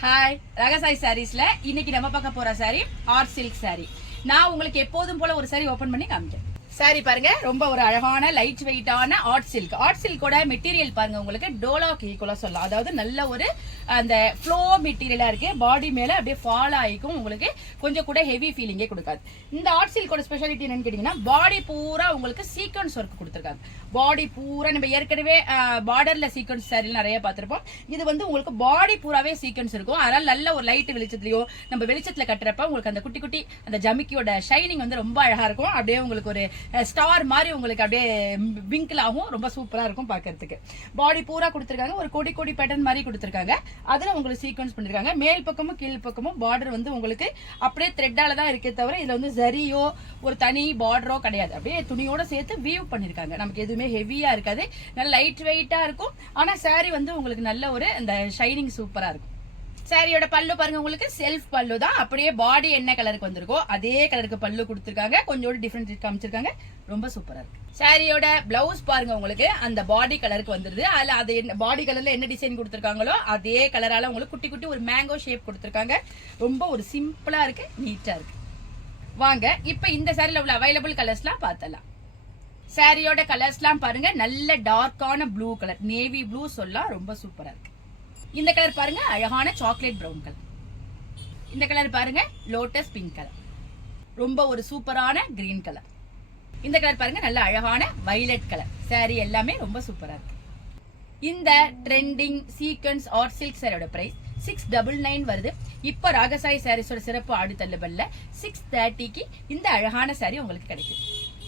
Hi, ரகசாய் சாரீஸ்ல இன்னைக்கு நம்ம பார்க்க போற சாரி ஆர்ட் சில்க் சாரி. நான் உங்களுக்கு எப்போதும் போல ஒரு சாரி ஓபன் பண்ணி காமிக்கிறேன். சாரி பாருங்க, ரொம்ப ஒரு அழகான லைட் வெயிட்டான ஆர்ட் சில்க். ஆர்ட் சில்கோட மெட்டீரியல் பாருங்க, உங்களுக்கு டோலாக்கு ஈக்குவலா சொல்லலாம். அதாவது நல்ல ஒரு அந்த ஃப்ளோ மெட்டீரியலா இருக்கு. பாடி மேல அப்படியே ஃபால் ஆயிக்கும். உங்களுக்கு கொஞ்சம் கூட ஹெவி ஃபீலிங்கே கொடுக்காது. இந்த ஆர்ட் சில்கோட ஸ்பெஷாலிட்டி என்னன்னு கேட்டீங்கன்னா, பாடி பூரா உங்களுக்கு சீக்வன்ஸ் ஒர்க் கொடுத்துருக்காங்க. பாடி பூரா நம்ம ஏற்கனவே பார்டர்ல சீக்வன்ஸ் சாரி நிறைய பார்த்திருப்போம். இது வந்து உங்களுக்கு பாடி பூராவே சீக்வன்ஸ் இருக்கும். அதனால நல்ல ஒரு லைட் வெளிச்சத்துலயோ நம்ம வெளிச்சத்துல கட்டுறப்ப உங்களுக்கு அந்த குட்டி குட்டி அந்த ஜமிக்கியோட ஷைனிங் வந்து ரொம்ப அழகா இருக்கும். அப்படியே உங்களுக்கு ஒரு ஸ்டார் மாதிரி உங்களுக்கு அப்படியே விங்கிள் ஆகும். ரொம்ப சூப்பரா இருக்கும் பாக்கிறதுக்கு. பாடி பூரா கொடுத்திருக்காங்க. ஒரு கொடி கொடி பேட்டர்ன் மாதிரி கொடுத்திருக்காங்க. அதுல உங்களுக்கு சீக்வன்ஸ் பண்ணிருக்காங்க. மேல் பக்கமும் கீழ் பக்கமும் பார்டர் வந்து உங்களுக்கு அப்படியே த்ரெட்டால தான் இருக்கே தவிர இதுல வந்து ஜரியோ ஒரு தனி பார்டரோ கிடையாது. அப்படியே துணியோட சேர்த்து வீவ் பண்ணிருக்காங்க. நமக்கு எதுவுமே ஹெவியா இருக்காது. நல்ல லைட் வெயிட்டா இருக்கும். ஆனா சாரி வந்து உங்களுக்கு நல்ல ஒரு அந்த ஷைனிங் சூப்பரா இருக்கும். சாரியோட பல்லு பாருங்க, உங்களுக்கு செல்ஃப் பல்லு தான். அப்படியே பாடி என்ன கலருக்கு வந்திருக்கோ அதே கலருக்கு பல்லு கொடுத்திருக்காங்க. கொஞ்சோட டிஃபரன்ஸ் காமிச்சிருக்காங்க. ரொம்ப சூப்பரா இருக்கு. சாரியோட பிளவுஸ் பாருங்க, உங்களுக்கு அந்த பாடி கலருக்கு வந்துருது. அதுல அது பாடி கலர்ல என்ன டிசைன் கொடுத்திருக்காங்களோ அதே கலரால உங்களுக்கு குட்டி குட்டி ஒரு மேங்கோ ஷேப் கொடுத்திருக்காங்க. ரொம்ப ஒரு சிம்பிளா இருக்கு, நீட்டா இருக்கு. வாங்க இப்ப இந்த சாரில உள்ள அவைலபிள் கலர்ஸ்லாம் பார்த்தலாம். சாரியோட கலர்ஸ்லாம் பாருங்க, நல்ல டார்க்கான ப்ளூ கலர், நேவி ப்ளூ சொல்லலாம். ரொம்ப சூப்பரா இருக்கு. இந்த கலர் பாருங்க, அழகான சாக்லேட் பிரவுன் கலர். இந்த கலர் பாருங்க, லோட்டஸ் பிங்க் கலர். ரொம்ப ஒரு சூப்பரான கிரீன் கலர். இந்த கலர் பாருங்க, நல்ல அழகான வயலட் கலர். சாரி எல்லாமே ரொம்ப சூப்பரா இருக்கு. இந்த ட்ரெண்டிங் சீக்வன்ஸ் ஆர்ட் சில்க் சாரியோட பிரைஸ் 699 வருது. இப்ப ராகசாய் சாரீஸோட சிறப்பு ஆடு தள்ளுபடில 630க்கு இந்த அழகான சாரி உங்களுக்கு கிடைக்கும்.